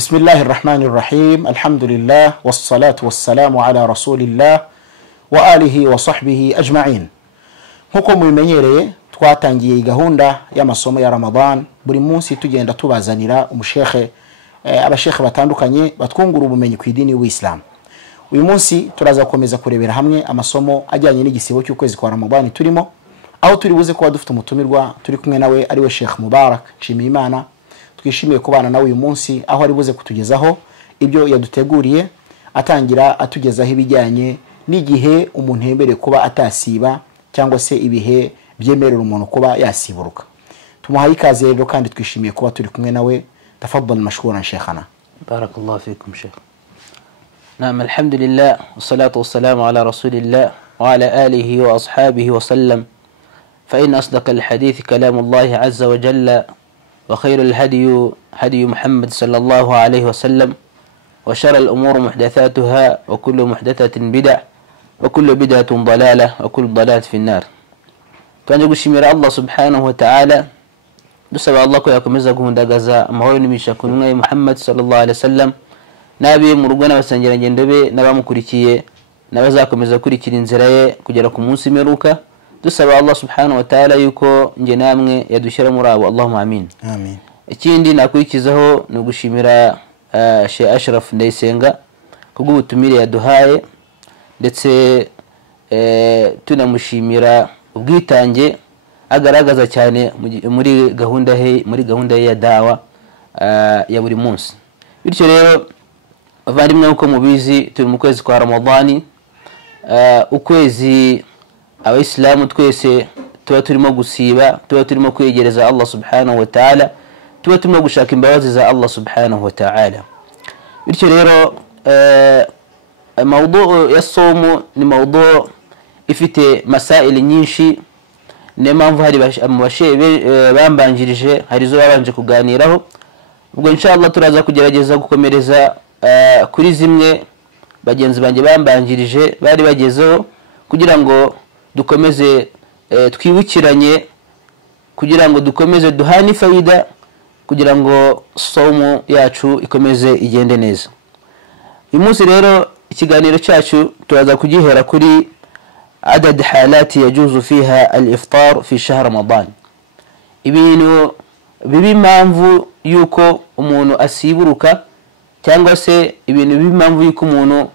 بسم الله الرحمن الرحيم الحمد لله والصلاة والسلام على رسول الله وآله وصحبه أجمعين. nkuko mubimenyereye twatangiye gahunda y'amasomo ya Ramadan, buri munsi tugenda tubazanira umushekhe abashekhe batandukanye batwungura ubumenyi ku idini y'Islam. Uyu munsi turaza komeza kurebera hamwe amasomo ajyanye n'igisibo cy'ukwezi kwa Ramadan turimo, aho turi buze kuba dufite umutumirwa turi kumwe nawe ari we Sheikh Mubarak Nshimiyimana. Twishimiye kubana nawe uyu munsi aho ari buze kutugezaho ibyo yaduteguriye, atangira atugezaho ibijyanye n'igihe umuntu yemere kuba atasiba cyangwa se ibihe byemerera umuntu kuba yasiburuka. Tumuhaye ikaze rero kandi twishimiye kuba turi kumwe nawe. Tafaddal mashkuran sheikhana. Barakallahu fikum sheikh. Naam, alhamdulillah wassalatu wassalamu ala rasulillah wa ala alihi wa ashabihi wa sallam. Fa in asdaqal hadith kalamullah azza wa jalla وخير الهدي هدي محمد صلى الله عليه وسلم وشر الأمور محدثاتها وكل محدثة بدع وكل بدعة ضلالة وكل ضلالة في النار. كان يقول شمير الله سبحانه وتعالى بسبب الله كيكم يزاكم دغزا مهول نمشكون محمد صلى الله عليه وسلم نبي مرغنا وسنجرا جندبي نبا مكريكيه نبزاكم يزاكوريكira inziraye kugera ku munsi meruka. Dusaba Allah subhanahu wa ta'ala yuko nje namwe yadushira muri abo. Allahumma amin. Amin. Ikindi nakurikizaho no gushimira Sheikh Ashraf Ndayisenga kubw'ubutumire yaduhaye, ndetse tunamushimira ubwitange agaragaza cyane muri gahunda ya dawa ya buri munsi. Bityo rero bavandimwe uko mubizi turi mu kwezi kwa Ramadani, ukwezi abayisilamu twese tuba turimo gusiba, tuba turimo kwegereza Allah subhanahu wa ta'ala, tuba turimo gushaka imbabazi za Allah subhanahu wa ta'ala. Bityo rero mawdu ya somo ni mawdu ifite masaili nyinshi, ne mpamvu hari bambanjirije hari zo babanje kuganiraho. Ubwo inshallah turaza kugerageza gukomereza kuri zimwe bagenzi banje bambanjirije bari bagezeho, kugira ngo dukomeze twibukiranye, kugira ngo dukomeze duhani faida, kugira ngo somo yacu ikomeze igende neza. Uyu munsi rero ikiganiro cyacu turaza kugihera kuri adad halati yajuzu fiha al-iftar fi shahr Ramadan. Ibintu bibi impamvu yuko umuntu asiburuka, cyangwa se ibintu bibi impamvu yuko umuntu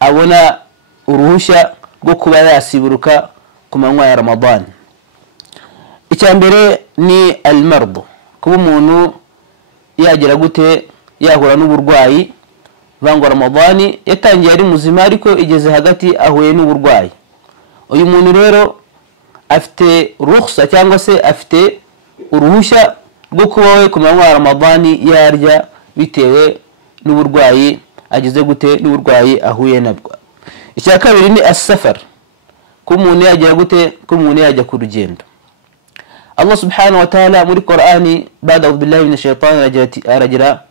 abona uruhushya rwo kuba yasiburuka ku manywa ya Ramadan. Icyambere ni al-mard, kuba umuntu yagira gute yahura n'uburwayi vango Ramadani yatangiye ari muzima ariko igeze hagati ahuye n'uburwayi. Uyu muntu rero afite rukhsa cyangwa se afite uruhushya rwo kuba we ku manywa ya Ramadani yarya bitewe n'uburwayi agize gute n'uburwayi ahuye nabwo. Icya kabiri ni as-safar, kumuntu yagira gute kumuntu yajya ku rugendo. Allah subhanahu wa ta'ala muri Qur'ani ba'da billahi minash shaitani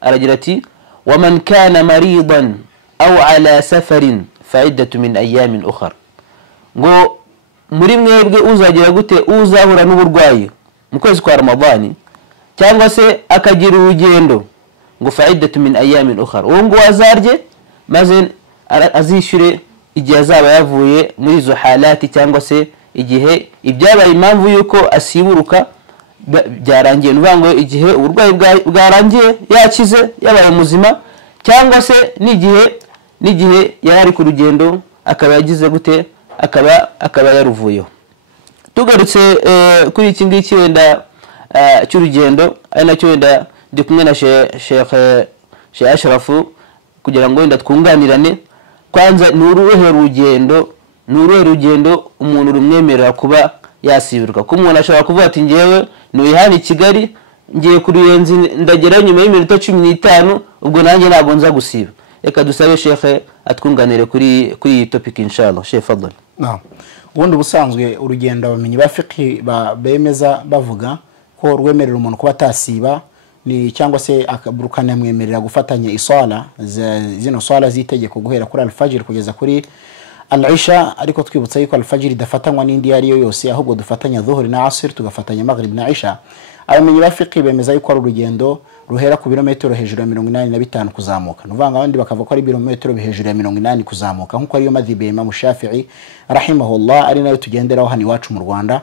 rajati wa man kana maridan aw ala safarin fa'iddatu min ayamin ukhra. Ngo muri mwebwe uzagira gute uzahura n'uburwayi mu kwezi kwa Ramadani cyangwa se akagira urugendo, ngo fa'iddatu min ayamin ukhra, uwo ngo azarye maze azishyure igihe azaba yavuye muri izo halati, cyangwa se igihe ibyabaye impamvu yuko asiburuka byarangiye. Nuvango igihe uburwayi bwarangiye yakize yabaye muzima, cyangwa se n'igihe yari ku rugendo akaba yagize gute akaba yaruvuyeho. Tugarutse kuri iki ngiki wenda cy'urugendo, ari nacyo wenda ndi kumwe na Sheikh Ashraf kugira ngo wenda twunganirane. Kwanza nuruhe rugendo umuntu rumwemerera kuba yasiburuka? Ko umuntu ashobora kuvuga ati ngewe nuyihani Kigali ngiye kuri yenzi ndagera nyuma y'iminota 15 ubwo nanjye ntabwo nza gusiba. Reka dusabe Sheikh atwunganire kuri iyi topic inshallah. Sheikh fadhal. Naam. Ubundi busanzwe urugendo abamenyi ba fiqh bemeza bavuga ko rwemerera umuntu kuba atasiba ni cyangwa se akaburukana mwemerera gufatanya isala zino sala zitegeko guhera kuri al-fajr kugeza kuri al-isha, ariko twibutsa yuko al-fajr idafatanywa n'indi yari yo yose, ahubwo dufatanya dhuhri na asr, tugafatanya maghrib na isha. abamenyi ba fiqh bemeza yuko ari urugendo ruhera ku birometero hejuru ya 85 kuzamuka. Nuvanga abandi bakavuga ko ari birometero hejuru ya 80 kuzamuka, nkuko ariyo madhhabi ya Imam Shafi'i rahimahullah, ari nayo tugenderaho hano iwacu mu Rwanda.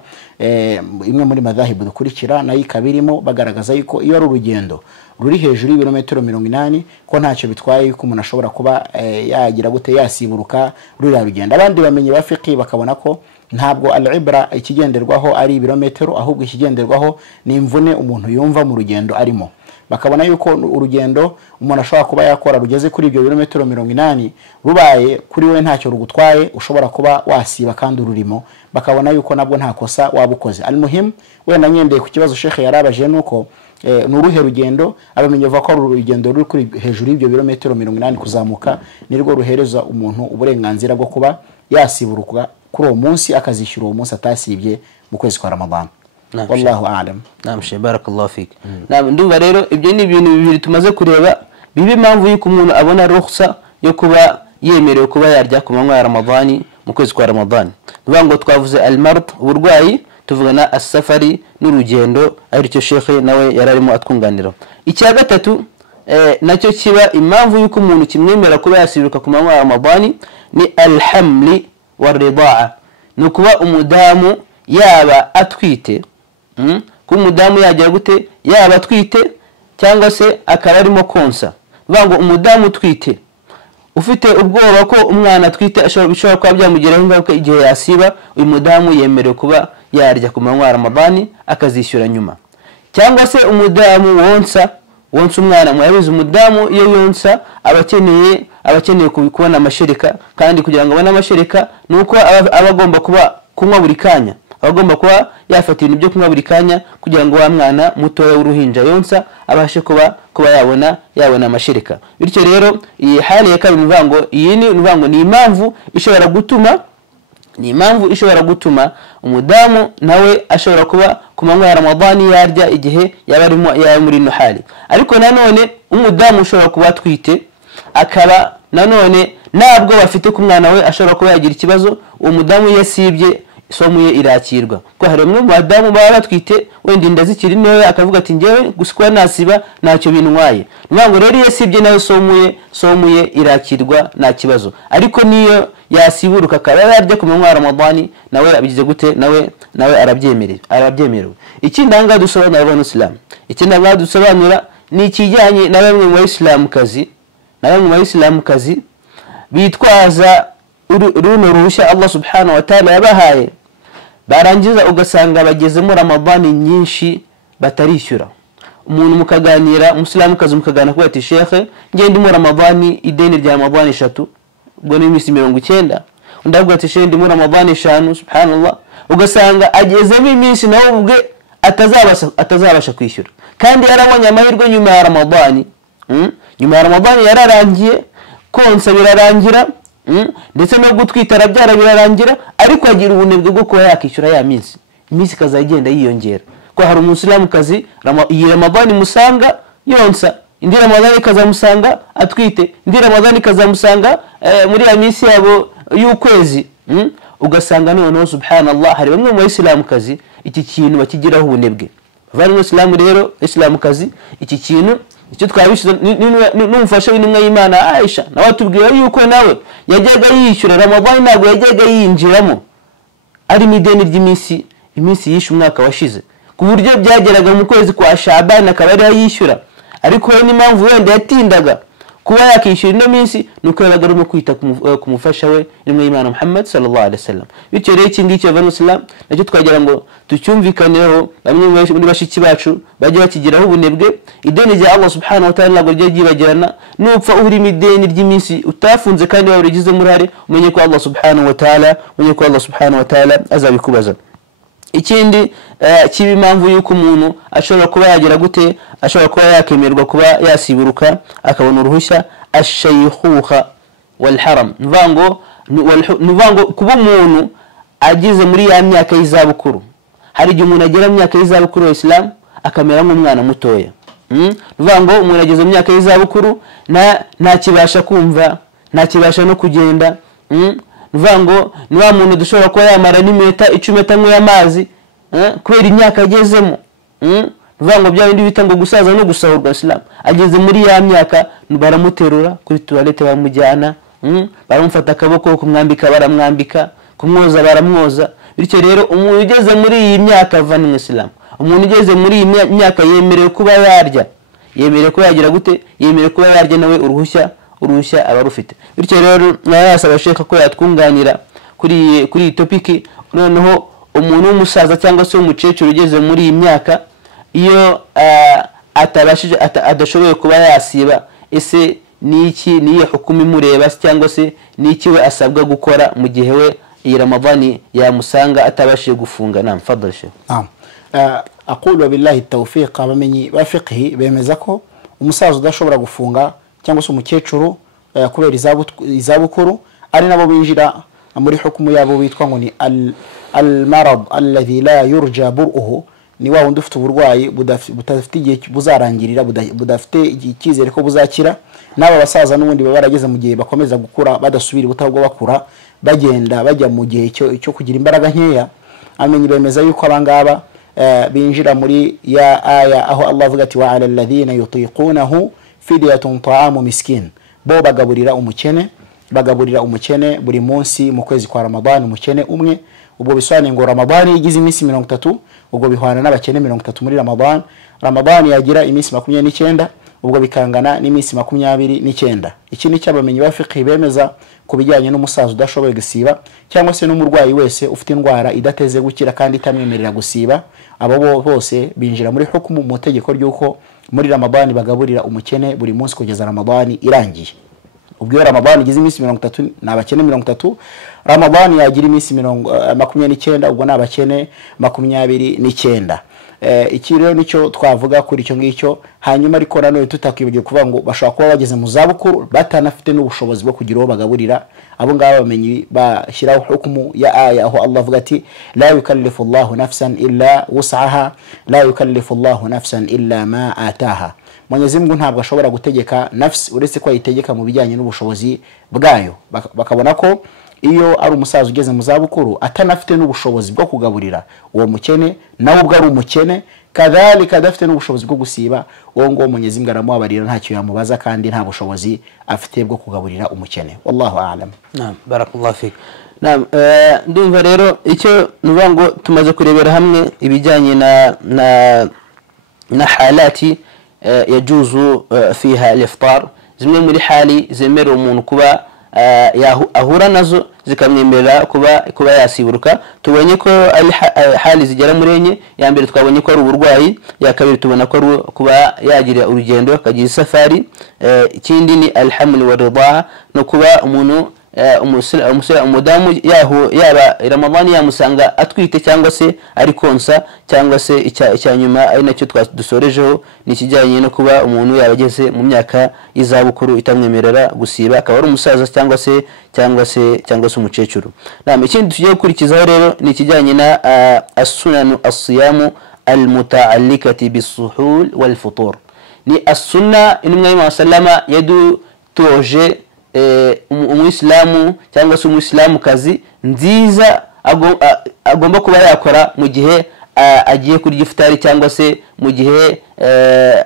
Imwe muri madhahibu dukurikira nayo ikabirimo bagaragaza yuko iyo ari urugendo ruri hejuru y'ibirometero 80 ko ntacyo bitwaye yuko umuntu ashobora kuba yagira gute yasiburuka ruri rugendo. Abandi bamenye ba fiqh bakabona ko ntabwo al-ibra ikigenderwaho ari ibirometero, ahubwo ikigenderwaho ni imvune umuntu yumva mu rugendo arimo. Bakabona yuko urugendo umuntu ashobora kuba yakora rugeze kuri ibyo birometero 80 rubaye kuri we ntacyo rugutwaye, ushobora kuba wasiba kandi ururimo. Bakabona yuko nabwo nta kosa wabukoze. Al-muhim wenda nyendeye ku kibazo Sheikh yarabaje nuko nuruhe rugendo abamenye bava ko urugendo ruri kuri hejuru y'ibyo birometero 80 kuzamuka nirwo ruhereza umuntu uburenganzira bwo kuba yasiburuka kuri uwo munsi akazishyura uwo munsi atasibye mu kwezi kwa Ramadan. Wallahu a'lam. Naam Sheikh, barakallahu fik. Naam, ndumva rero ibyo ni ibintu bibiri tumaze kureba bibe impamvu y'uko umuntu abona rukhsa yo kuba yemerewe kuba yarya ku manywa ya Ramadani mu kwezi kwa Ramadani. Ndumva ngo twavuze al-mard uburwayi, tuvugana as-safari n'urugendo, ari cyo Sheikh nawe yararimo atwunganira. Icya gatatu nacyo kiba impamvu y'uko umuntu kimwemera kuba yasibuka ku manywa ya Ramadani ni al-hamli war-rida'a. Nukuba umudamu yaba atwite, ku mudamu yagira gute yaba atwite cyangwa se akaba arimo konsa. Vango umudamu twite ufite ubwoba ko umwana atwite ashobora kuba byamugiraho ingaruka igihe yasiba, uyu mudamu yemerewe kuba yarya ku manywa ya Ramadani akazishyura nyuma. Cyangwa se umudamu wonsa umwana, mwabize umudamu iyo yonsa abakeneye kubona amashereka, kandi kugira ngo abone amashereka nuko abagomba kuba kunywa buri kanya, abagomba kuba yafata ibintu byo kunywa buri kanya kugira ngo wa mwana mutoya w'uruhinja yonsa abashe kuba yabona amashereka. Bityo rero iyi hali ya kabiri mvango iyi ni mvango ni impamvu ishobora gutuma umudamu nawe ashobora kuba ku manywa ya Ramadani yarya igihe yaba muri ino hali. Ariko nanone umudamu ushobora kuba atwite akaba nanone nabwo bafite ku mwana we ashobora kuba yagira ikibazo, uwo mudamu yasibye somu ye irakirwa. Ko hari umwe mu badamu baba batwite wenda inda zikiri ntoya akavuga ati ngewe gusikwa nasiba ntacyo bintwaye. Nvango rero yasibye nayo somu ye irakirwa nta kibazo. Ariko niyo yasiburuka akaba yarya ku manywa ya Ramadani nawe abigize gute nawe arabyemerewe. Ikindi anga dusobanura ab'Islam, ikindi anga dusobanura ni ikijyanye na bamwe mu Islamukazi bitwaza runo ruhushya Allah subhanahu wa ta'ala yabahaye, barangiza ugasanga bagezemo Ramadani nyinshi batarishyura. Umuntu mukaganira Umusilamukazi mukagana ko ati Sheikh ngende mu Ramadani ideni rya Ramadani 3 ubwo ni imisi 90, ndavuga ati Sheikh ndi mu Ramadani 5, subhanallah, ugasanga agezemo imisi nawe ubwe atazabasha kwishyura, kandi yarabonye amahirwe nyuma ya Ramadani. Nyuma ya Ramadani yararangiye, konsa birarangira, ndetse no gutwita arabyara birarangira, ariko agira ubunebwe bwo kuba yakishyura ya minsi kazagenda yiyongera. Ko hari Umusilamukazi iyi Ramadani musanga yonsa, indi Ramadani kazamusanga atwite, indi Ramadani kazamusanga muri ya minsi yabo y'ukwezi. Ugasanga noneho subhanallah hari bamwe mu Islamukazi iki kintu bakigiraho ubunebwe. Bavana Islamu rero Islamukazi iki kintu icyo twabishize n'umufasha w'intumwa y'Imana Aisha nawe atubwira yuko nawe yajyaga yishyura Ramadani, ntabwo yajyaga yinjiramo ari mideni ry'iminsi yishe umwaka washize, ku buryo byageraga mu kwezi kwa Shaban akaba ari yishyura. Ariko n'impamvu wenda yatindaga kuba yakishyura ino minsi nuko yabaga arimo kwita ku mufasha we intumwa y'Imana Muhammad sallallahu alaihi wasallam. Bityo rero iki ngiki ab'Islam nacyo twagira ngo tucyumvikaneho, bamwe muri bashiki bacu bajye bakigiraho ubunebwe. Ideni rya Allah subhanahu wa ta'ala ntabwo ryagibagirana, nupfa uri mideni ry'iminsi utafunze kandi wabigize murare, umenye ko Allah subhanahu wa ta'ala azabikubaza. Ikindi kiba impamvu y'uko umuntu ashobora kuba yagira gute, ashobora kuba yakemerwa kuba yasiburuka akabona uruhushya ash-shaykhuha wal haram. Nvango kuba umuntu agize muri ya myaka y'izabukuru. Hari igihe umuntu agera mu myaka y'izabukuru Islam akamera nk'umwana mutoya. Nvango umuntu ageze mu myaka y'izabukuru nta kibasha kumva, nta kibasha no kugenda. Nvango ni wa muntu dushobora kuba yamara n'iminota 10 atanywa amazi kubera imyaka agezemo. ruvango bya bindi bita ngo gusaza no gusahurwa Islam ageze muri ya myaka baramuterura kuri toilette bamujyana baramufata akaboko kumwambika baramwambika kumwoza baramwoza bityo rero umuntu ugeze muri iyi myaka avana mu Islam umuntu ugeze muri iyi myaka yemerewe kuba yarya yemerewe kuba yagira gute yemerewe kuba yarya nawe uruhushya abarufite bityo rero nayasaba sheka ko yatwunganira kuri topic noneho umuntu w'umusaza cyangwa se umukecuru ugeze muri iyi myaka iyo atabashije adashoboye kuba yasiba ese niye hukumu imureba cyangwa se niki we asabwa gukora mu gihe we iyi Ramadhani yamusanga atabashije gufunga mfadhal sheikh aqulu billahi tawfiq abamenyi ba fiqhi bemeza ko umusaza udashobora gufunga cyangwa se umukecuru kubera izabukuru ari nabo binjira muri hukumu yabo bitwa ngo ni al-marad alladhi la yurja bur'uhu ni wa wundi ufite uburwayi budafite igihe buzarangirira budafite icyizere ko buzakira n'aba basaza n'ubundi baba barageze mu gihe bakomeza gukura badasubira butabwo bakura bagenda bajya mu gihe cyo kugira imbaraga nkeya amenye bemeza yuko abangaba binjira muri ya aya aho Allah avuga ati wa 'ala alladhina yutiqunahu fidyatun ta'amu miskin bo bagaburira umukene buri munsi mu kwezi kwa Ramadhan umukene umwe ubwo bisobanuye ngo Ramadhan igize iminsi 30 ubwo bihwana n'abakene 30 muri Ramadhan yagira iminsi 29 ubwo bikangana n'iminsi 29 iki ni cyabamenyi ba fiqh bemeza kubijyanye n'umusaza udashoboye gusiba cyangwa se n'umurwayi wese ufite indwara idateze gukira kandi itamwemerera gusiba abo bose binjira muri hukumu mu tegeko ryuko muri Ramadhan bagaburira umukene buri munsi kugeza Ramadhan irangiye ubwo Ramadhan igize iminsi 30 n'abakene 30 Ramadhan yagira iminsi 29 ubwo n'abakene 29 iki rero nicyo twavuga kuri icyo ngicyo hanyuma ariko nanone tutakwibagiye kuvuga ngo bashobora kuba bageze mu zabukuru batanafite n'ubushobozi bwo kugira uwo bagaburira abo ngabo bamenyi bashyiraho hukumu ya aya aho Allah avuga ati la yukallifu Allahu nafsan illa wus'aha la yukallifu Allahu nafsan illa ma ataha Mwenyezi Mungu ntabwo ashobora gutegeka nafsi uretse ko ayitegeka mu bijyanye n'ubushobozi bwayo bakabona ko iyo ari umusaza ugeze mu zabukuru atanafite n'ubushobozi bwo kugaburira uwo mukene nawe ubwo ari umukene kadhalika adafite n'ubushobozi bwo gusiba uwo ngo Mwenyezi Mungu aramubabarira ntacyo yamubaza kandi nta bushobozi afite bwo kugaburira umukene wallahu a'lam. Barakallahu fik. Ndumva rero icyo nuvuga ngo tumaze kurebera hamwe ibijyanye na halati yajuzu fiha al-iftar zimwe muri hali zemera umuntu kuba ahura nazo zikamwemerera kuba yasiburuka tubonye ko ari hali zigera muri enye ya mbere twabonye ko ari uburwayi ya kabiri tubona ko ari kuba yagira urugendo akagira safari ikindi ni alhaml wa ridaa no kuba umuntu umudamu yaba Ramadhani yamusanga atwite cyangwa se ari konsa cyangwa se icyanyuma ari nacyo twadusorejeho nikijyanye no kuba umuntu yabageze mu myaka y'izabukuru itamwemerera gusiba akaba ari umusaza cyangwa se umukecuru. Ikindi tugiye gukurikizaho rero nikijyanye na as-sunan as-siyam al-muta'alliqati bis-suhul wal-futur ni as-sunna intumwa y'Imana sallama yadutoje umuyisilamu cyangwa se umuyisilamu kazi nziza agomba kuba yakora mu gihe agiye kurya ifutari cyangwa se mu gihe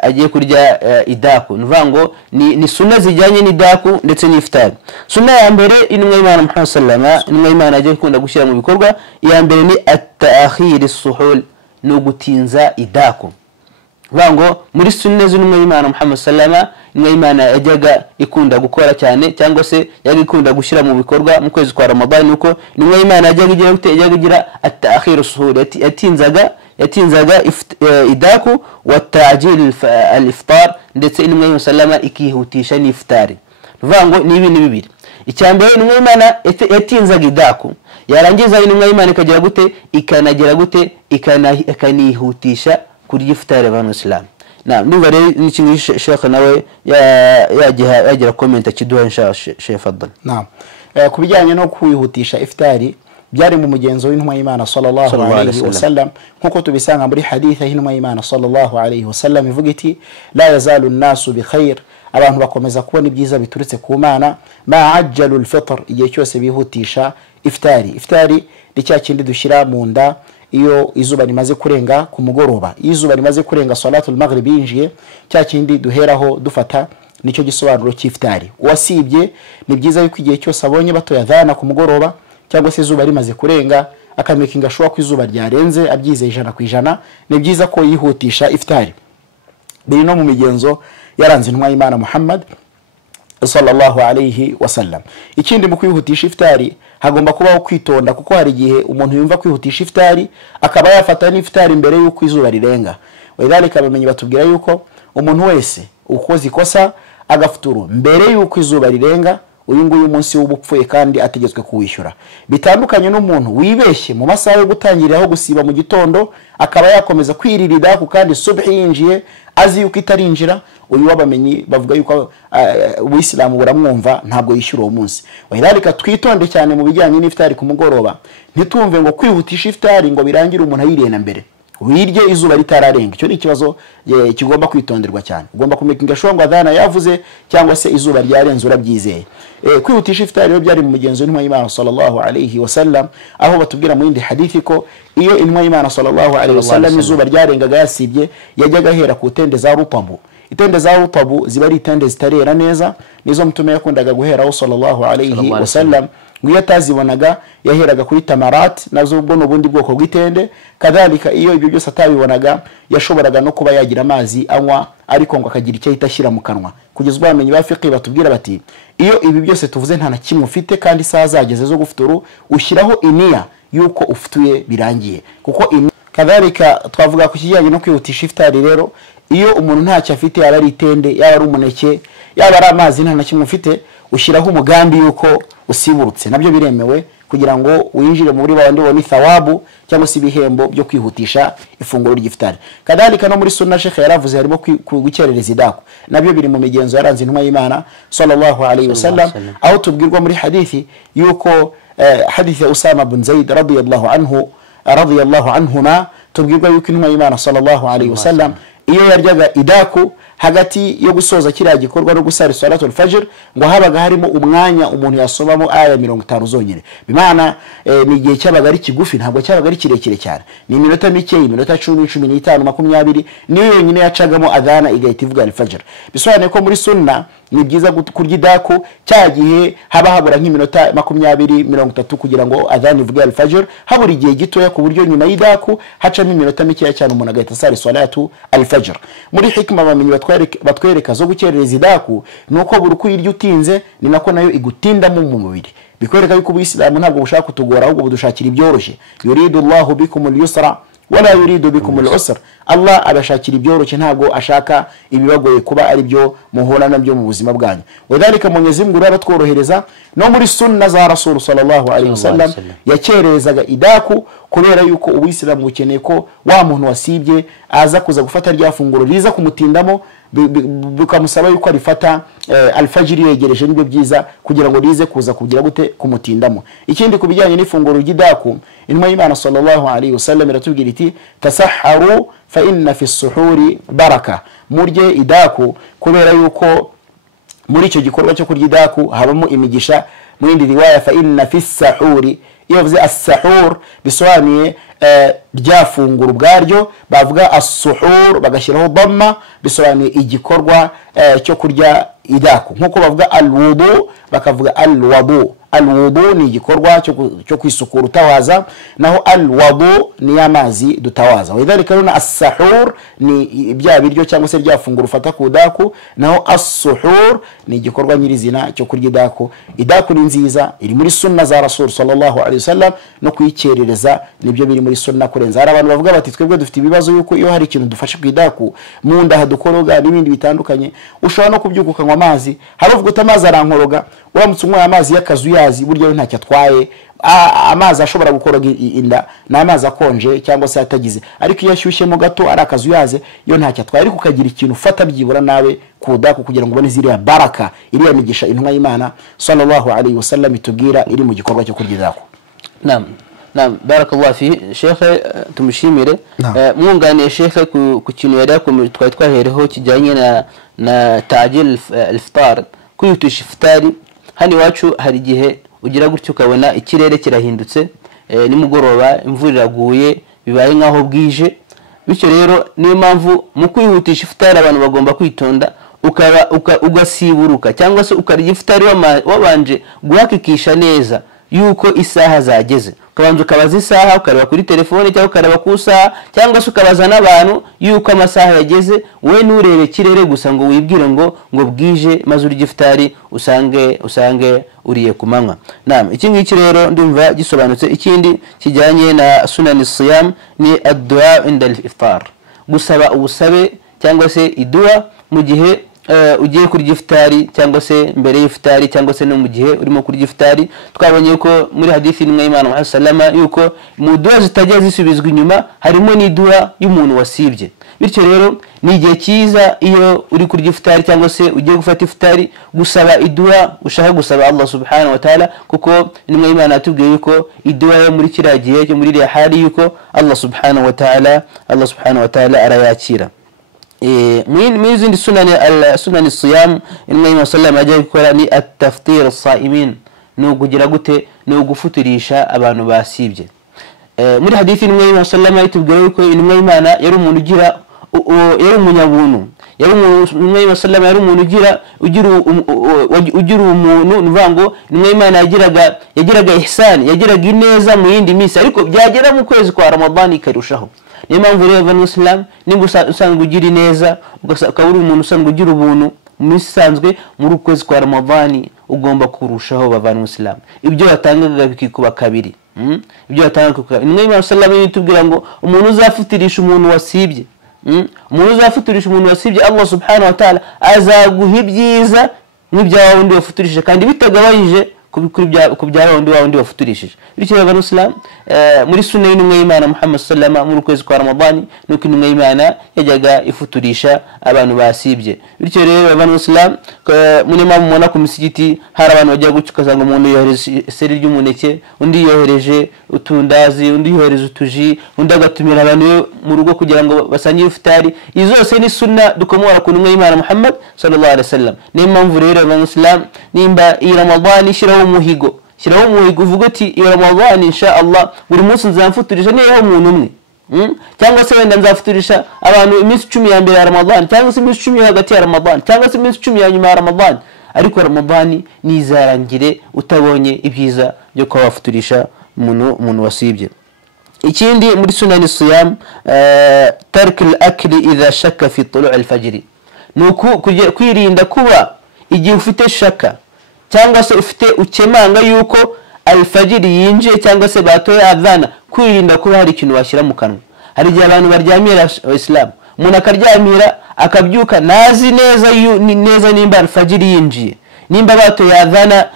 agiye kurya idaku nuvuga ngo ni sunna zijyanye n'idaku ndetse n'ifutari. Sunna ya mbere intumwa y'Imana Muhammad sallama intumwa y'Imana agiye gukunda gushyira mu bikorwa iya mbere ni at-ta'khir as-suhul no gutinza idaku vango muri sunne z'intumwa y'Imana Muhammad sallama intumwa y'Imana yajyaga ikunda gukora cyane cyangwa se yagiye ikunda gushyira mu bikorwa mu kwezi kwa Ramadhan uko intumwa y'Imana yajyaga igira at-ta'khir as-suhul yatinzaga idaku wa ta'jil al-iftar ndetse intumwa y'Imana sallama ikihutisha n'iftari vango ni ibintu bibiri. Icyambere intumwa y'Imana yatinzaga idaku yarangiza intumwa y'Imana ikagira gute ikanagira gute ikanihutisha kurya iftari abantu Islam. Ndumva rero n'ikintu Sheikh nawe yagira comment akiduha insha Sheikh Fadlan. Kubijyanye no kwihutisha iftari byari mu mugenzo w'intumwa y'Imana sallallahu alayhi wasallam nkuko tubisanga muri hadith y'intumwa y'Imana sallallahu alayhi wasallam ivuga iti la yazalu an-nasu bi khair abantu bakomeza kubona ibyiza biturutse ku Mana ma ajjalu al-fitr igihe cyose bihutisha iftari ni cya kindi dushyira mu nda iyo izuba rimaze kurenga ku mugoroba. Iyo izuba rimaze kurenga salatul maghrib yinjiye, cya kindi duheraho dufata nicyo gisobanuro cy'iftari. Uwasibye ni byiza yuko igihe cyose abonye batoya adhana ku mugoroba cyangwa se izuba rimaze kurenga akamekinga ashobora ko izuba ryarenze abyizeye 100%, ni byiza ko yihutisha iftari. Biri no mu migenzo yaranze intumwa y'Imana Muhammad sallallahu alayhi wasallam. Ikindi mu kwihutisha iftari hagomba kubaho kwitonda, kuko hari igihe umuntu yumva kwihutisha iftari akaba yafata n'iftari mbere yuko izuba rirenga. Wadhalika bamenye batubwira yuko umuntu wese ukoze ikosa agafuturu mbere yuko izuba rirenga, uyu nguyu umunsi w'ubupfuye kandi ategetswe kuwishyura. Bitandukanye n'umuntu wibeshye mu masaha yo gutangiriraho gusiba mu gitondo akaba yakomeza kwiririda ku kandi subhi yinjiye azi yuko itarinjira, uyu wabamenyi bavuga yuko Uislamu buramwumva ntabwo yishyura uwo munsi. Wadhalika twitonde cyane mu bijyanye n'iftari ku mugoroba, ntitumve ngo kwihutisha iftari ngo birangire umuntu ayiriye na mbere wirye izuba ritararenga. Icyo ni ikibazo kigomba kwitonderwa cyane. Ugomba kumekinga sho ngo adhana yavuze cyangwa se izuba ryarenze urabyizeye. Kwihutisha iftari rero byari mu mugenzo w'intumwa y'Imana sallallahu alayhi wasallam, aho batubwira mu yindi hadithi ko iyo intumwa y'Imana sallallahu alayhi wasallam izuba ryarengaga yasibye yajyaga ahera ku tende za rutabu. Itende za rutabu ziba ari itende zitarera neza, nizo mtume yakundaga guheraho sallallahu alayhi wasallam. Iyo atazibonaga yaheraga kuri tamarat, nazo ubwo n'ubundi bwoko bw'itende. Kadhalika iyo ibyo byose atabibonaga yashoboraga no kuba yagira amazi anywa, ariko ngo akagira icyo yitashyira mu kanwa. Kugeza bamenye ba fiqh batubwira bati iyo ibi byose tuvuze nta na kimwe ufite kandi isaha zageze zo gufuturu, ushyiraho iniya yuko ufutuye birangiye. Kuko kadhalika twavuga ku kijyanye no kwihutisha iftari rero, iyo umuntu ntacyo afite, yaba ari itende, yaba ari umuneke, yaba ari amazi, nta na kimwe ufite, ushyiraho umugambi yuko usiburutse. Nabyo biremewe kugira ngo winjire muri bandi boni thawabu cyangwa se ibihembo byo kwihutisha ifunguro ry'iftari. Kadhalika no muri sunna Sheikh yaravuze harimo gukerereza idaku, nabyo biri mu migenzo yaranze intumwa y'Imana sallallahu alayhi wasallam, aho tubwirwa muri hadithi yuko hadithi ya Usama bin Zaid radiyallahu anhuma, tubwirwa yuko intumwa y'Imana sallallahu alayhi wasallam iyo yaryaga idaku hagati yo gusoza kiriya gikorwa no gusara salatul fajr, ngo habaga harimo umwanya umuntu yasomamo aya 50 zonyine. Bimana ni igihe cyabaga ari kigufi, ntabwo cyabaga ari kirekire cyane, ni iminota mike, iminota 10, 15, 20, niyo yonyine yacagamo adhana igahita ivuga al-fajr. Bisobanuye ko muri sunna ni byiza kurya idaku cya gihe haba habura nk'iminota 20, 30 kugira ngo adhana ivuge al-fajr, habura igihe gitoya ku buryo nyuma y'idaku hacamo iminota mike cyane umuntu agahita sari salatu al-fajr. Muri hikma bamenye batwereka zo gukerereza idaku nuko buri uko iryo utinze ni nako nayo igutinda mu mubiri. Bikwereka yuko Uislamu ntabwo bushaka kutugora, ahubwo budushakira ibyoroshye. Yuridu Allahu bikumul yusra wala yuridu bikumul usra. Allah abashakira ibyoroshye, ntabwo ashaka ibibagoye kuba ari byo muhura nabyo mu buzima bwanyu. Wadhalika Mwenyezi Mungu aratworohereza no muri sunna za Rasul sallallahu alayhi wasallam yakerezaga idaku, kubera yuko Uislamu ukeneye ko wa muntu wasibye aza kuza gufata rya funguro riza kumutindamo, bikamusaba yuko arifata al-fajr yegereje, nibyo byiza kugira ngo rize kuza kugira gute kumutindamo. Ikindi kubijyanye n'ifunguro ry'idaku, intumwa y'Imana sallallahu alayhi wasallam iratubwira iti tasahharu fa inna fi as-suhuri baraka, murye idaku kubera yuko muri icyo gikorwa cyo kurya idaku habamo imigisha. Mu yindi riwaya fa inna fi as-sahuri, iyo bivuze as-sahur bisobanuye rya funguro ubwaryo, bavuga as-suhur bagashyiraho dhamma, bisobanuye igikorwa cyo kurya idaku. Nkuko bavuga al-wudu bakavuga al-wudu. Al-wudu ni igikorwa cyo kwisukura utawaza, naho al-wudu ni amazi dutawaza. Wadhalika runa as-sahur ni bya biryo cyangwa se rya funguro ufata ku idaku, naho as-suhur ni igikorwa nyirizina cyo kurya idaku. Idaku ni nziza, iri muri sunna za Rasul sallallahu alayhi wasallam, no kuyikerereza nibyo biri muri sunna kurenza. Hari abantu bavuga bati twebwe dufite ibibazo yuko iyo hari ikintu dufashe ku idaku mu nda hadukoroga n'ibindi bitandukanye, ushobora no kubyuka ukanywa amazi. Hari uvuga amazi arankoroga, uramutse unywa amazi y'akazuyazi buryo ntacyo atwaye. Amazi ashobora gukoroga inda na amazi akonje cyangwa se atagize, ariko iyo ashyushyemo gato ari akazuyaze yo ntacyo atwaye. Ariko ukagira ikintu ufata byibura nawe kudaku kugira ngo ubone ziriya baraka, iriya migisha intumwa y'Imana sallallahu alayhi wasallam itubwira iri mu gikorwa cyo kurya idaku. Naam, barakallahu fi Sheikh, tumushimire. Mwunganiye Sheikh ku kintu yari twari twahereho kijyanye na ta'jil al-iftar, kwihutisha iftari. Hani wacu hari gihe ugira gutyo ukabona ikirere kirahindutse, nimugoroba imvura iraguye, bibaye nkaho bwije. Bityo rero niyo mpamvu mu kwihutisha ifutari abantu bagomba kwitonda, ugasiburuka cyangwa se ukarya ifutari wabanje guhakikisha neza yuko isaha zageze. Ukabanza ukabaza isaha, ukareba kuri telefone cyangwa ukareba ku isaha, cyangwa se ukabaza n'abantu yuko amasaha yageze. We nurebe kirere gusa ngo wibwire ngo bwije maze urya ifutari usange uriye ku manywa. Naam, iki ngiki rero ndumva gisobanutse. Ikindi kijyanye na sunani siyam ni ad-du'a inda al-iftar, gusaba ubusabe cyangwa se idua mu gihe ugiye kurya ifutari cyangwa se mbere y'ifutari cyangwa se no mu gihe urimo kurya ifutari. Twabonye ko muri hadithi n'imwe y'Imana Muhammad sallama yuko mu dua zitajya zisubizwa inyuma harimo ni dua y'umuntu wasibye. Bityo rero ni igihe cyiza iyo uri kurya ifutari cyangwa se ugiye gufata ifutari gusaba idua ushaka gusaba Allah subhanahu wa ta'ala, kuko n'imwe y'Imana atubwiye yuko idua yo muri kiriya gihe cyo muri iriya hali yuko Allah subhanahu wa ta'ala arayakira. من زين السنن الصيام النبي صلى الله عليه وسلم ajya gukora ni at-taftir as-saimin, no kugira gute no gufuturisha abantu basibye. Muri hadithi n'imwe y'Imana sallallahu alayhi tubwira yuko intumwa y'Imana yari umuntu ugira yari umunyabuntu, yari intumwa y'Imana sallallahu yari umuntu ugira umuntu, nuvango intumwa y'Imana yagiraga ihsan, yagiraga ineza mu yindi minsi, ariko byagera mu kwezi kwa Ramadhan ikarushaho. Niyo mpamvu rero abanyislam nimba usanzwe ugira neza, ukaba uri umuntu usanzwe ugira ubuntu mu minsi isanzwe, muri ukwezi kwa Ramadhan ugomba kurushaho bavanyislam. Ibyo watangaga bikikuba kabiri, ibyo watangaga nimwe y'Imana sallallahu alayhi tubwira ngo umuntu uzafutirisha umuntu wasibye, umuntu uzafutirisha umuntu wasibye, Allah subhanahu wa ta'ala azaguha ibyiza nk'ibya wundi wafuturishije kandi bitagabanyije kubyara wundi wafuturishije. Bityo abanyislam muri sunna y'intumwa y'Imana Muhammad sallama muri kwezi kwa Ramadhan nuko intumwa y'Imana yajyaga ifuturisha abantu basibye. Bityo rero abanyislam muri mubona ku misigiti hari abantu bajya gucukazanga umuntu yohereje seri ry'umuneke, undi yohereje utundazi, undi yohereje utuji, undi agatumira abantu mu rugo kugira ngo basangire ifutari. Izo zose ni sunna dukomora ku ntumwa y'Imana Muhammad sallallahu alaihi wasallam. Niyo mpamvu rero abanyislam nimba iyi Ramadhan shiraho umuhigo uvuga ati iyo Ramadhan insha Allah buri munsi nzamfuturisha niyo umuntu umwe, cyangwa se wenda nzafuturisha abantu iminsi 10 ya mbere ya Ramadhan, cyangwa se iminsi 10 hagati ya Ramadhan, cyangwa se iminsi 10 ya nyuma ya Ramadhan, ariko Ramadhan nizarangire utabonye ibyiza byo kwa wafuturisha umuntu wasibye. Ikindi muri sunani siyam tark al-akli idha shakka fi tulu' al-fajr, nuko kwirinda kuba igihe ufite shaka cyangwa se ufite ukemanga yuko al-fajr yinjiye cyangwa se batoye adhana, kwirinda kuba hari ikintu washyira mu kanwa. Hari igihe abantu baryamira Islam, umuntu akaryamira akabyuka nazi neza nimba al-fajr yinjiye, nimba batoye adhana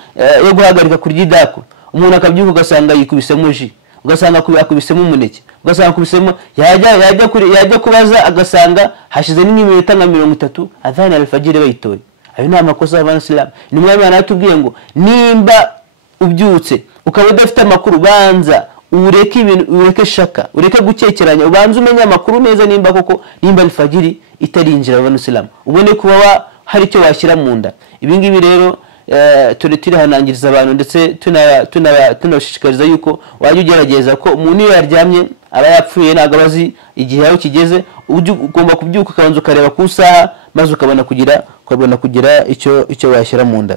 yo guhagarika kurya idaku, umuntu akabyuka ugasanga yikubisemo ji, ugasanga akubisemo umuneke, ugasanga akubisemo yajya kubaza agasanga hashize n'iminota nka 30 adhana al-fajr bayitoye. Ayo ni amakosa y'Abanyislam. Nimwe y'Imana yatubwiye ngo nimba ubyutse ukaba udafite amakuru, banza ureke ibintu, ureke shaka, ureke gukekeranya, ubanza umenya amakuru neza nimba koko nimba al-fajr itarinjira Abanyislam, ubone kuba hari icyo washyira mu nda. Ibi ngibi rero turi hanangiriza abantu ndetse tunashishikariza yuko wajya ugerageza ko umuntu iyo yaryamye aba yapfuye ntago abazi igihe yaho kigeze, ugomba kubyuka ukabanza ukareba ku isaha maze ukabona kugira icyo washyira mu nda.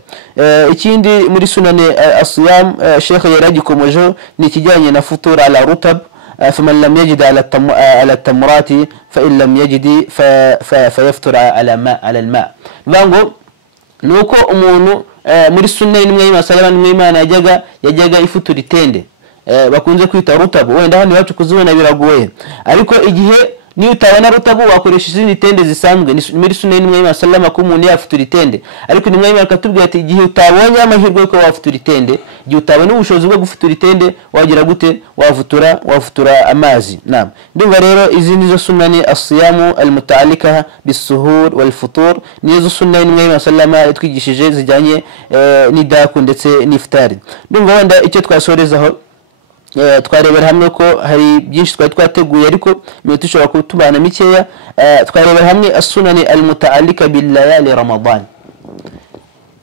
Ikindi muri sunane as-siyam Sheikh yaragikomojeho ni kijyanye na futur ala rutab, faman lam yajid ala tamrati fa in lam yajid fa yaftur ala al-ma. Bango nuko umuntu muri sunna y'intumwa y'Imana yajyaga ifutura itende bakunze kwita rutabu. Wenda hano iwacu kuzibona biragoye, ariko igihe niyo utabona rutabu wakoresha izindi tende zisanzwe. Muri sunna y'intumwa y'Imana sallama ko umuntu yafutura itende, ariko intumwa y'Imana akatubwira ati igihe utabonye amahirwe yo wafutura itende, igihe utabona ubushobozi bwo gufutura itende, wagira gute? wafutura amazi. Naam, ndumva rero izi nizo sunna ni as-siyamu al-muta'allika bis-suhur wal-futur, nizo sunna y'intumwa y'Imana sallama yatwigishije zijyanye n'idaku ndetse n'iftari. Ndumva wenda icyo twasorezaho twarebera hamwe ko hari byinshi twateguye, ariko iminota ishobora kutubana mikeya. Twarebera hamwe as-sunani al-muta'allika bil layali Ramadan.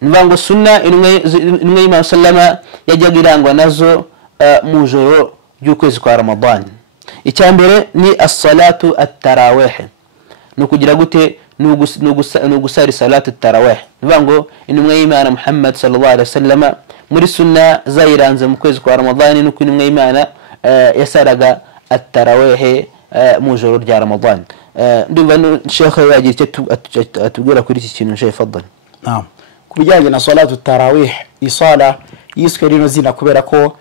Nvango sunna intumwa y'Imana sallama yajyaga irangwa nazo mu joro ry'ukwezi kwa Ramadan. icyambere ni as-salatu at-tarawih nukugira gute nugusari salatu at-tarawih bivango intumwa y'Imana Muhammad sallallahu alaihi wasallam muri sunna zayiranze mu kwezi kwa Ramadan nuko intumwa y'Imana yasaraga at-tarawih mu joro rya Ramadan. ndumva Sheikh yagira icyo atubwira kuri iki kintu Sheikh fadlan. Naam, kubijyanye na salatu at-tarawih isala yiswe rino zina kubera ko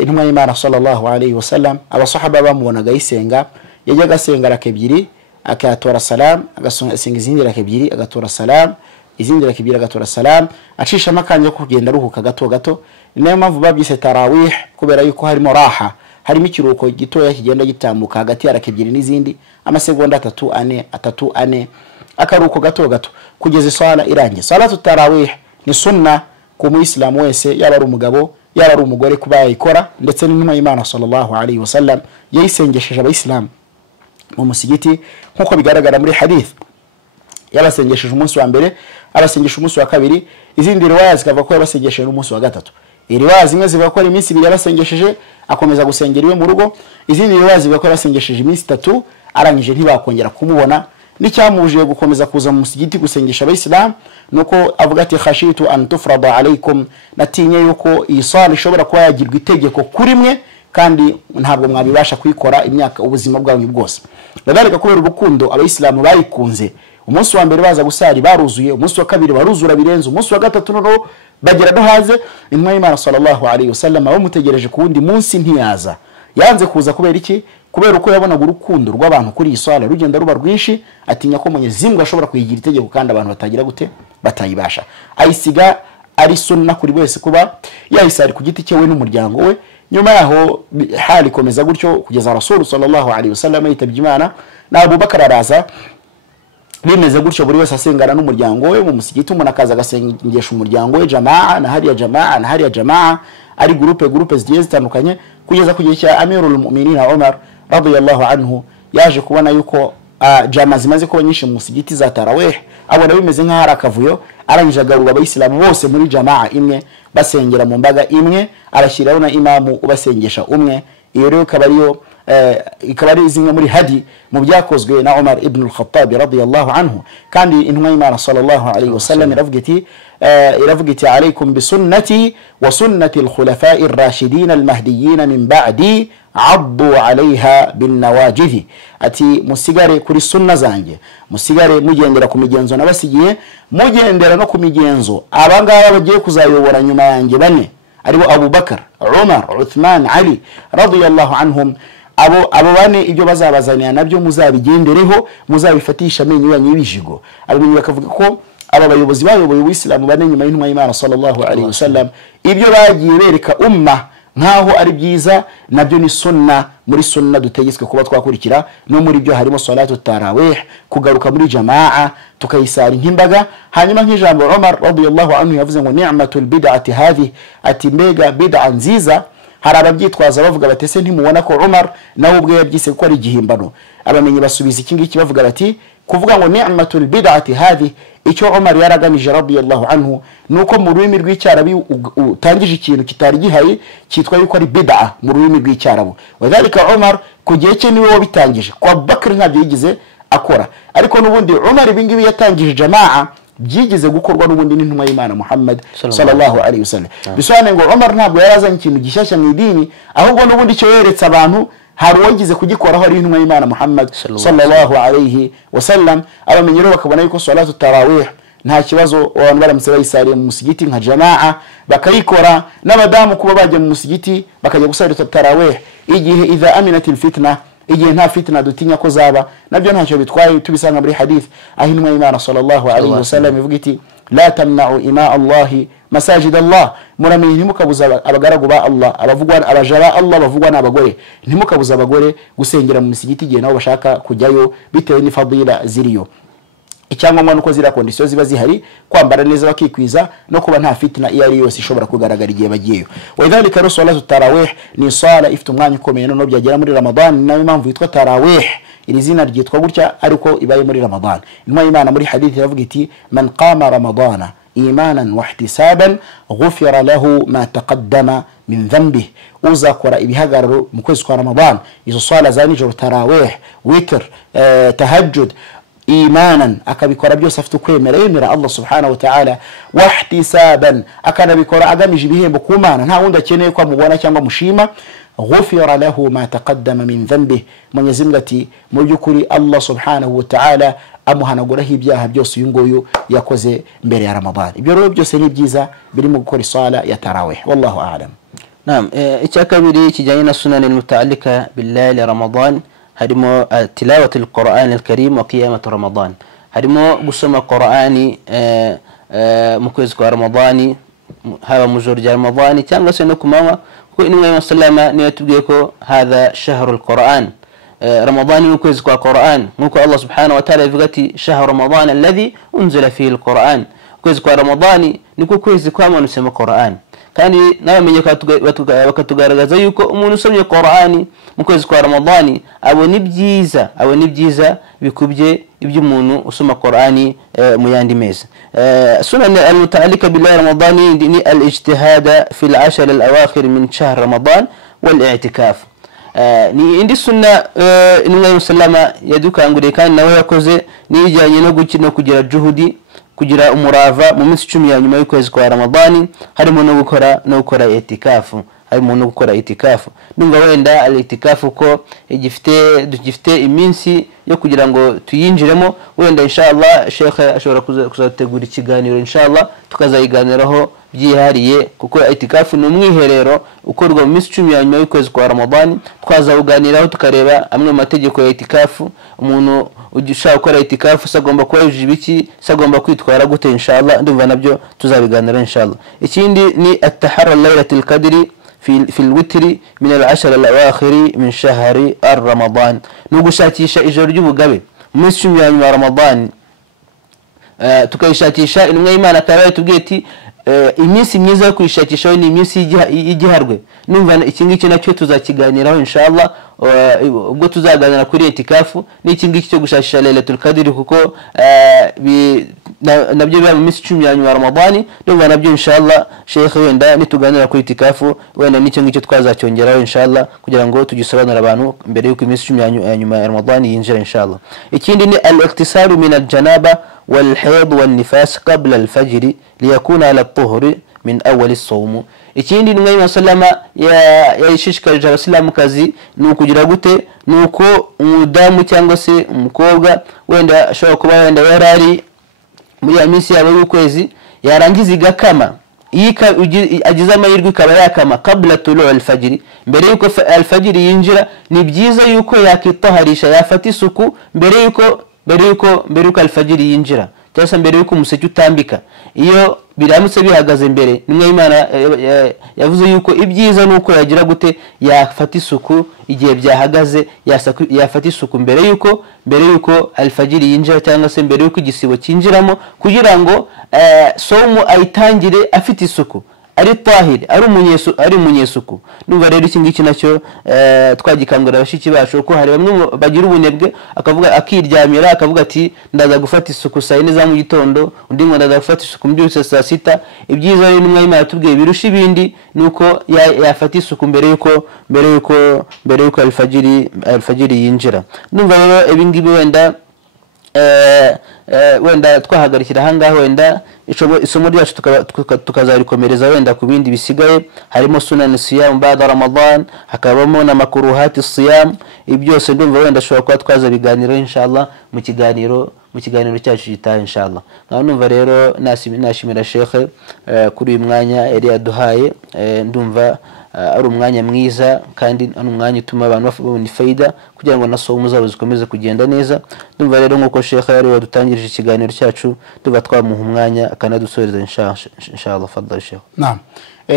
intumwa y'Imana sallallahu alaihi wasallam abasahaba bamubonaga yisenga yajyaga asenga rakebyiri akatora salam agasenga izindi rakebyiri agatora salam izindi rakebyiri agatora salam acisha makanje kugenda ruhuka gato gato. Niyo mpamvu babyise tarawih kubera yuko harimo raha, harimo ikiruhuko gitoya kigenda gitambuka hagati ya rakebyiri n'izindi amasegonda 3-4 akaruhuko gato gato kugeza isala irangiye. Salatu tarawih ni sunna ku muislamu wese yaba ari umugabo yaba ari umugore kuba yayikora, ndetse n'intumwa y'Imana sallallahu alaihi wasallam yayisengesheje abayisilamu mu musigiti nkuko bigaragara muri hadith. Yabasengesheje umunsi wa mbere, abasengesha umunsi wa kabiri, izindi riwaya zikavuga ko yabasengesheje umunsi wa gatatu. Riwaya zimwe zivuga ko ari iminsi ibiri yabasengesheje akomeza gusengera iwe mu rugo, izindi riwaya zivuga ko yabasengesheje iminsi 3 arangije ntibakongera kumubona. N'icyamuje gukomeza kuza mu musigiti gusengesha abayisilamu nuko avuga ati khashitu an tufrada alaykum, natinye yuko iyi sala ishobora kuba yagirwa itegeko kuri mwe kandi ntabwo mwabibasha kuyikora imyaka ubuzima bwanyu bwose. Ndagarika kubera urukundo abayisilamu bayikunze, umunsi wa mbere baza gusari baruzuye, umunsi wa kabiri baruzura birenze, umunsi wa gatatu no bagera no haze. Intumwa y'Imana sallallahu alaihi wasallam bamutegereje ku wundi munsi ntiyaza, yanze kuza kubera iki? Kubera uko yabonaga urukundo rw'abantu kuri iyi sala rugenda ruba rwinshi, atinya ko Mwenyezi Mungu ashobora kuyigira itegeko kandi abantu batagira gute batayibasha. Ayisiga ari sunna kuri wese kuba yayisari ku giti cyewe n'umuryango we. Nyuma yaho hali komeza gutyo kugeza Rasul sallallahu alaihi wasallam yitabye Imana na Abu Bakar araza bimeze gutyo, buri wese asengana n'umuryango we mu musigiti. Umuntu akaza agasengesha umuryango we jamaa na hariya jamaa ari groupe zigiye zitandukanye kugeza kugihe cya Amirul Mu'minin Umar radiyallahu anhu yaje kubona yuko jamaa zimaze kuba nyinshi mu musigiti za tarawih, abona bimeze nk'aho ari akavuyo, arangije agarura abayisilamu bose muri jamaa imwe basengera mu mbaga imwe, arashyiraho na imamu ubasengesha umwe. Iyo rero ikaba ari zimwe muri hadi mu byakozwe na Umar ibn al-Khattab radiyallahu anhu. Kandi intumwa y'Imana sallallahu alaihi wasallam iravuga iti alaykum bi sunnati wa sunnati al-khulafa'i ar-rashidin al-mahdiyyin min ba'di abdu alayha bin nawajidhi, ati musigare kuri sunna zanjye, musigare mugendera ku migenzo nabasigiye, mugendera no ku migenzo abangaba bagiye kuzayobora nyuma yanjye bane, aribo Abu Bakar, Umar, Uthman, Ali radiyallahu anhum. Abo bane ibyo bazabazanira nabyo muzabigendereho, muzabifatisha amenyo yanyu y'ibijigo. Abimenye bakavuga ko aba bayobozi bayoboye uwisilamu bane nyuma y'intumwa y'Imana sallallahu alaihi wasallam ibyo bagiye bereka umma nkaho ari byiza nabyo ni sunna. Muri sunna dutegetswe kuba twakurikira, no muri byo harimo salatu tarawih, kugaruka muri jamaa tukayisari nk'imbaga. Hanyuma nk'ijambo Umar radiyallahu anhu yavuze ngo ni'matul bid'ati hadhi, ati mbega bid'a nziza. Hari ababyitwaza bavuga batese ntimubona ko Umar nawe ubwe yabyise ko ari igihimbano. Abamenye basubiza iki ngiki bavuga bati kuvuga ngo ni'matul bid'ati hadhi, icyo Umar yaragamije radiyallahu anhu nuko mu rurimi rw'icyarabu utangije ikintu kitari gihaye cyitwa yuko ari bid'a mu rurimi rw'icyarabu. Wadhalika Umar kugiye cye niwe wabitangije, kwa Abubakar ntabyo yigize akora, ariko nubundi Umar ibingibi yatangije jamaa byigize gukorwa n'ubundi n'intumwa y'Imana Muhammad sallallahu alaihi wasallam. Bisobanuye ngo Umar ntabwo yarazanye ikintu gishyashya mu idini, ahubwo n'ubundi cyo yeretse abantu hari uwagize kugikoraho ari intumwa y'Imana Muhammad sallallahu alaihi wasallam. Abamenye rero bakabona yuko salatu tarawih nta kibazo abantu baramutse bayisariye mu musigiti nka jamaa bakayikora, n'abadamu kuba bajya mu musigiti bakajya gusarira tarawih igihe idha aminatil fitna, igihe nta fitna dutinya ko zaba, nabyo ntacyo bitwaye. Tubisanga muri hadith aho intumwa y'Imana sallallahu alaihi wasallam ivuga iti la tamna'u ima Allah masajid Allah, muramenye ntimukabuza abagaragu ba Allah, abavugwa abajara Allah bavugwa n'abagore, ntimukabuza abagore gusengera mu musigiti igihe nabo bashaka kujyayo bitewe ni fadila ziriyo. Icyangombwa nuko zira kondisiyo ziba zihari, kwambara neza bakikwiza no kuba nta fitna iyo ari yose ishobora kugaragara igihe bagiyeyo. Wadhalika salatu tarawih ni sala ifite umwanya ukomeye, no byagera muri Ramadan nayo mpamvu yitwa tarawih. Iri zina ryitwa gutya ariko ibaye muri Ramadan. Intumwa y'Imana muri hadith yavuga iti man qama ramadana إيمانا واحتسابا غفر له ما تقدم من ذنبه. uzakora ibihagararo mu kwezi kwa Ramadan, izo swala za nijoro, tarawih, witr, tahajjud, imanan, akabikora byose afite kwemera yemera Allah subhanahu wa ta'ala, wahtisaban, akanabikora agamije ibihembo ku Mana, nta wundi akeneye ko amubona cyangwa mushima, ghufira lahu ma taqaddama min dhanbi. Mwenyezi Mungu ati mu byukuri Allah subhanahu wa ta'ala amuhanaguraho ibyaha byose uyu nguyu yakoze mbere ya Ramadan. Ibyo rero byose ni byiza birimo gukora isala ya tarawih. Wallahu a'lam. Naam, icya kabiri kijyanye na sunan al-muta'allika billahi Ramadan, harimo tilawati al-Qur'an al-Karim wa qiyamatu Ramadan. Harimo gusoma Qur'ani mu kwezi kwa Ramadani, haba mu joro rya Ramadani cyangwa se no kumanywa, kuko intumwa y'Imana sallama niyo yatubwiye ko hadha shahrul Qur'an, Ramadani ni ukwezi kwa Qur'an, nkuko Allah subhanahu wa ta'ala yavuga ati shahru Ramadan alladhi unzila fihi al-Qur'an. Ukwezi kwa Ramadani niko kwezi kwamanutse mu Qur'an, kandi nabamenye bakatugaragaza yuko umuntu usomye Qur'ani mu kwezi kwa Ramadani abona ibyiza bikubye ibyo umuntu usoma Qur'ani mu yandi mezi. Sunan al-muta'allika billahi Ramadani ni al-ijtihad fi al-ashr al-awakhir min shahr Ramadan wal-i'tikaf. Ni indi sunna intumwa sallama yadukanguriye kandi nawe yakoze nijyanye no kugira juhudi, kugira umurava mu minsi 10 ya nyuma y'ukwezi kwa Ramadani, harimo no gukora itikafu, ndumva wenda al-itikafu ko gifite iminsi yo kugira ngo tuyinjiremo. Wenda inshallah Sheikh ashobora kuzategura ikiganiro inshallah tukazayiganiraho byihariye, kuko itikafu ni umwiherero ukorwa mu minsi 10 ya nyuma y'ukwezi kwa Ramadani. Twazawuganiraho tukareba amwe mu mategeko ya itikafu, umuntu ushaka gukora itikafu sagomba kuba yujuje ibiki, sagomba kwitwara gute, inshallah ndumva nabyo tuzabiganira inshallah. Ikindi ni at-taharra laylatul qadri في الوتر من العشر الأواخر من شهر رمضان. نوغشاتيشا ijoro ry'ubugabe mu minsi 10 ya nyuma Ramadan, tukayishakisha intumwa y'Imana tabaye tubweti iminsi myiza yo kwishakisha ni iminsi y'igiharwe. Numva iki ngiki nacyo tuzakiganiraho inshallah ubwo tuzaganira kuri itikafu n'iki ngiki cyo gushakisha Lailatul Qadr, kuko nabyo biba mu minsi 10 ya nyuma Ramadani. Numva nabyo inshallah Sheikh wenda nituganira kuri itikafu wenda n'icyo ngicyo twazacyongeraho inshallah kugira ngo tugisobanura abantu mbere y'uko iminsi 10 ya nyuma ya Ramadani yinjira inshallah. Ikindi ni al-iqtisaru min al-janaba والحيض والنفاس قبل الفجر ليكون على الطهر من أول الصوم. Ikindi n'umwe y'Imana yayishishikarije abasilamukazi nukugira gute, nuko umudamu cyangwa se umukobwa wenda ashobora kuba wenda yarari muri ya minsi yabo y'ukwezi yarangiza igakama, agize amahirwe ikaba yakama kabla tulu al-fajr, mbere yuko al-fajr yinjira, ni byiza yuko yakitaharisha, yafata isuku mbere yuko al-fajr yinjira, cyangwa mbere yuko umuseke utambika. Iyo biramutse bihagaze mbere, nimwe Imana yavuze yuko ibyiza nuko yagira gute, yafata isuku igihe byahagaze, yafata isuku mbere yuko al-fajr yinjira, cyangwa se mbere yuko igisibo cyinjiramo, kugira ngo somu ayitangire afite isuku, ari tahir, ari umunyesuku. Numva rero iki ngiki nacyo twagikangura abashiki bacu ko hari bamwe bagira ubunebwe, akavuga akiryamira akavuga ati ndaza gufata isuku saa 4 za mu gitondo, undi ngo ndaza gufata isuku mbyutse saa 6. Ibyiza rero nimwe Imana yatubwiye birusha ibindi nuko yafata isuku mbere yuko al-fajr yinjira. Numva rero ibingibi wenda twahagarikira hangaho, wenda isomo ryacu tukazarikomereza wenda ku bindi bisigaye. Harimo sunan siyam ba'da Ramadan, hakabamo na makruhati siyam. Ibyose ndumva wenda ashobora kuba twazabiganiraho inshallah mu kiganiro cyacu gitaha inshallah. Numva rero nashimira Sheikh kuri uyu mwanya yari yaduhaye. Ndumva ari umwanya mwiza kandi ari umwanya utuma abantu babona faida kugira ngo nasomo zabo zikomeze kugenda neza. Ndumva rero nkuko Sheikh yari wadutangirije ikiganiro cyacu, tuba twamuha umwanya akanadusoreza inshallah. Fadhali Sheikh. Naam,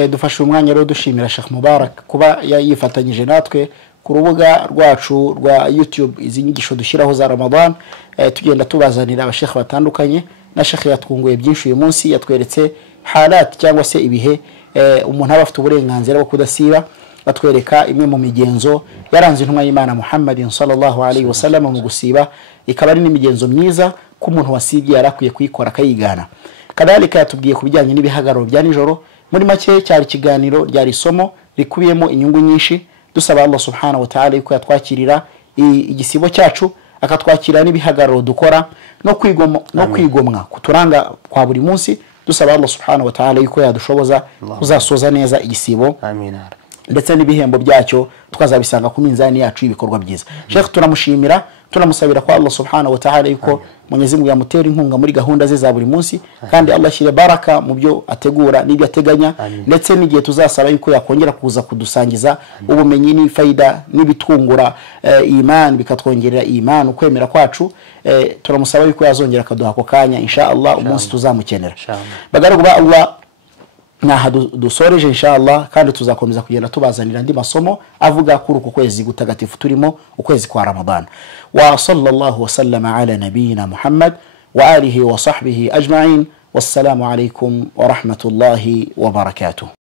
dufashe umwanya rero dushimira Sheikh Mubarak kuba yifatanyije natwe ku rubuga rwacu rwa YouTube. Izi nyigisho dushyiraho za Ramadan tugenda tubazanira abashekh batandukanye, na Sheikh yatwunguye byinshi uyu munsi, yatweretse halat cyangwa se ibihe umuntu aba afite uburenganzira bwo kudasiba, batwereka imwe mu migenzo yaranze intumwa y'Imana Muhammadin sallallahu alaihi wasallam mu gusiba, ikaba ari n'imigenzo myiza ku muntu wasibye yarakwiye kuyikora akayigana. kadhalika tubwiye kubijyanye n'ibihagararo bya nijoro. Muri make cyari ikiganiro ryari isomo rikubiyemo inyungu nyinshi, dusaba Allah subhanahu wa ta'ala yuko yatwakirira igisibo cyacu, akatwakira n'ibihagararo dukora no kwigomwa kuturanga kwa buri munsi. Dusaba Allah subhanahu wa ta'ala yuko yadushoboza kuzasoza neza igisibo, ndetse n'ibihembo byacyo tukazabisanga ku minzani yacu y'ibikorwa byiza. Sheikh turamushimira, tunamusabira kwa Allah subhanahu wa ta'ala yuko Mwenyezi Mungu yamutera inkunga muri gahunda ze za buri munsi, kandi Allah shire baraka mu byo ategura n'ibyo ateganya, ndetse n'igihe tuzasaba yuko yakongera kuza kudusangiza ubumenyi ni faida n'ibitungura iman, bikatwongerera iman ukwemera kwacu. Turamusaba yuko yazongera akaduha ko kanya insha Allah umunsi tuzamukenera. Bagaragu ba Allah, naha dusoreje insha Allah, kandi tuzakomeza kugenda tubazanira andi masomo avuga kuri uku kwezi gutagatifu turimo, ukwezi kwa Ramadan. Wa sallallahu wa sallama ala nabiyina Muhammad wa alihi wa sahbihi ajma'in. Wassalamu alaykum wa rahmatullahi wa barakatuh.